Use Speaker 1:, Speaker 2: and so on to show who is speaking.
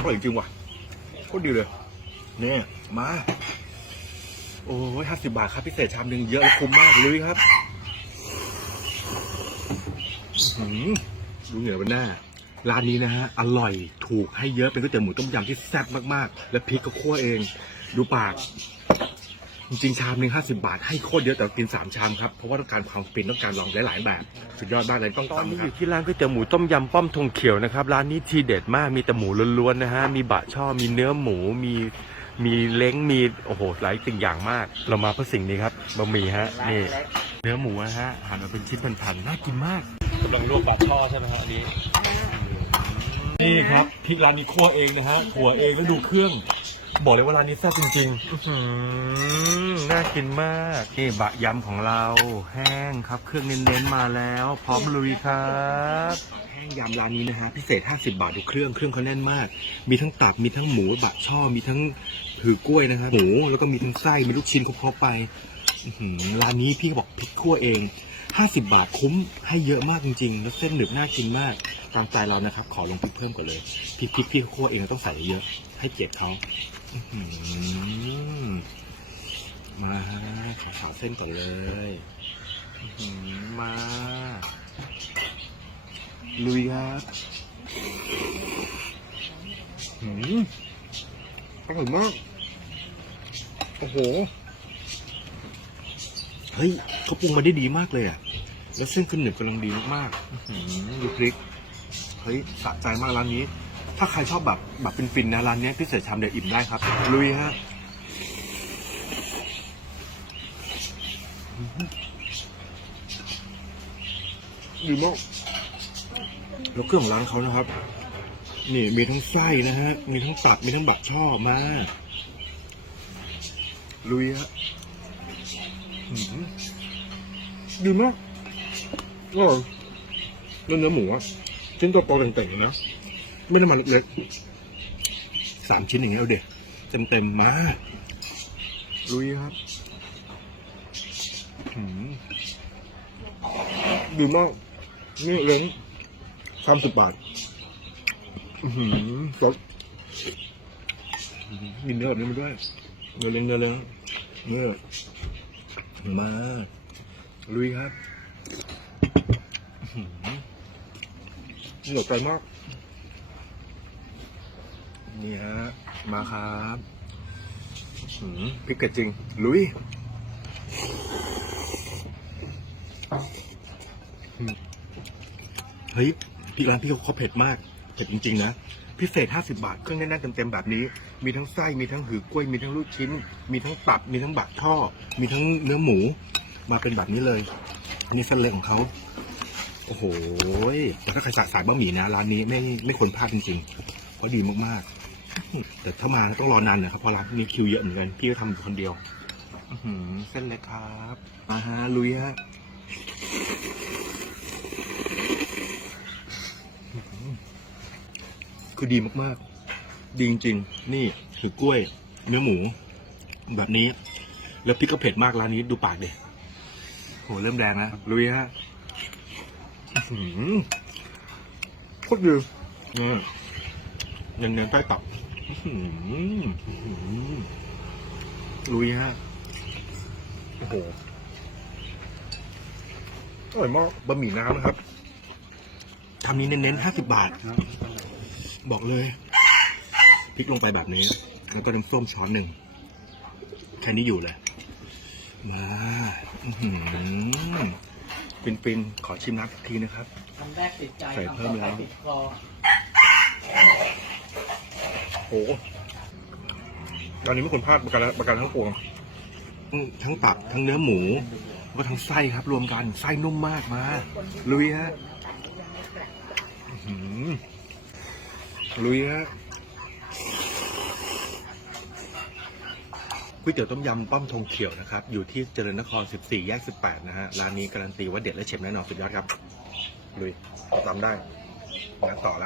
Speaker 1: อร่อยจริงว่ะโคตรดีเลยนี่มา โอ้ยห้าสิบาทครับพิเศษชามหนึ่งเยอะและคุ้มมากเลยครับดูเหนือบนหน้า ร้านนี้นะฮะ อร่อยถูกให้เยอะเป็นก๋วยเตี๋ยวหมูต้มยำที่แซ่บมากๆ และพริกก็คั่วเอง ดูปาก จริงๆชามหนึ่งห้าสิบาทให้โคตรเยอะแต่กินสามชามครับเพราะว่าต้องการความฟินต้องการลองหลายๆแบบสุดยอดมากเลยต้อง
Speaker 2: ตอนนี้
Speaker 1: ตำค
Speaker 2: อ
Speaker 1: รับ
Speaker 2: ยู่ที่ร้านก๋วยเตี๋ยวหมูต้มยำป้อมธงเขียวนะครับร้านนี้ทีเด็ดมากมีแต่หมูล้วนๆนะฮะมีบะช่อมีเนื้อหมูมีมีเล้งมีโอ้โหหลายสิ่งอย่างมาก เรามาเพื่อสิ่งนี้ครับบะหมี่ฮะนี่เนื้อหมูนะฮะหั่นมาเป็นชิ้นพันๆน่ากินมากกำลังลวกบะช่อใช่ไหมฮะอันนี้ นี่ครับพริกร้านนี้คั่วเองนะฮะขัวเองแล้วดูเครื่อง บอกเลยว่าร้านนี้แซ่บจริงๆอื้อหือน่ากินมากนี่บะยำของเรา แห้งครับ เครื่องเน้นๆมาแล้ว พร้อมลุยครับ
Speaker 1: แห้งยำร้านนี้นะฮะพิเศษ 50 บาทดูเครื่องเครื่องเขาแน่นมาก มีทั้งตับมีทั้งหมูบะช่อมีทั้งถือกล้วยนะครับหมูแล้วก็มีทั้งไส้มีลูกชิ้นครบๆไปอื้อหือร้านนี้พี่ก็บอกพริกคั่วเอง 50 บาทคุ้มให้เยอะมากจริงๆ แล้วเส้นหนึบน่ากินมากตามใจเรานะครับ ขอลงพริกเพิ่มก่อนเลยพริกพริกพี่ขาคั่วเองต้องใส่เยอะ ให้เกียรติเขาอมาขอขาวเส้นก่อนเลยมาลุยครับหืมอร่อยมาก โอ้โห เฮ้ย เขาปรุงมาได้ดีมากเลยอะ แล้วเส้นขึ้นหนึบกำลังดีมากๆอื้อหือดูพริก เฮ้ยสะใจมากร้านนี้ ถ้าใครชอบแบบแบบฟินๆนะร้านนี้พิเศษชามเดียวอิ่มได้ครับ ลุยฮะอื้อหือดีมากแล้วเครื่องของร้านเขานะครับ นี่มีทั้งไส้นะฮะ มีทั้งตับ มีทั้งบักช่อมา ลุยฮะหืม ดีมากอร่อยแล้วเนื้อหมูอะชิ้นโตๆเต่งๆนะไม่ได้มันเล็กๆสามชิ้นอย่างเงี้ยเอาเด็กเต็มๆมาลุยครับหืมดีมาก นี่เล้งสามสิบบาทอือหือสดอื้อหือมีเนื้อแบบนี้มาด้วยเนื้อเล้งเนื้อเล้งเนื้อมา ลุยครับหือเหนียวใจมาก นี่ฮะ มาครับหือพริกเกดจริง ลุยเฮ้ยพี่ร้านพี่เขาเขาเผ็ดมากเผ็ดจริง ๆ นะ พิเศษ 50 บาท เครื่องแน่นๆเต็มๆแบบนี้ มีทั้งไส้ มีทั้งหือกล้วย มีทั้งลูกชิ้น มีทั้งตับ มีทั้งบักท่อ มีทั้งเนื้อหมู มาเป็นแบบนี้เลย อันนี้เส้นเล็กของเขาโอ้โหแต่ถ้าใครสายบะหมี่นะร้านนี้ไม่ไม่ควรพลาดจริงๆเพราะดีมากๆ แต่ถ้ามาต้องรอนานหนะครับเพราะร้านนี้คิวเยอะเหมือนกันพี่ก็ทำอยู่คนเดียวอืเส้นเล็กครับมาฮะลุยฮะคือดีมากๆ ดีจริงๆ นี่คือกล้วย เนื้อหมู แบบนี้ แล้วพริกก็เผ็ดมากร้านนี้ดูปากเด็ หเริ่มแดงแล้วลุยฮะอื้อหือโคตรดีนี่เน้นๆใต้ตับอื้อหืออื้อหือลุยฮะโอ้โหอร่อยมากบะหมี่น้ำนะครับทำนี้เน้นๆห้าสิบบาทบอกเลยพริกลงไปแบบนี้ แล้วก็น้ำส้มช้อนหนึ่งแค่นี้อยู่เลย มาอื้อหือฟินฟินๆขอชิมน้ำสักทีนะครับ
Speaker 3: คำแรกติดใจ
Speaker 1: ใส่เพิ่มแล้ว
Speaker 3: คำต่อไปติดคอ
Speaker 1: โอ้ตอนนี้ไม่ควรพลาดประกันประกันทั้งปวงอืมทั้งตับทั้งเนื้อหมูแล้วก็ทั้งไส้ครับ รวมกันไส้นุ่มมากมาลุยฮะอื้อหือลุยฮะ วยเตี๋ยวต้มยำป้อมธงเขียวนะครับอยู่ที่เจริญนคร 14 แยก 18 นะฮะร้านนี้การันตีว่าเด็ดและเฉมแน่นอนสุดยอดครับลุยตามได้งาต่อละ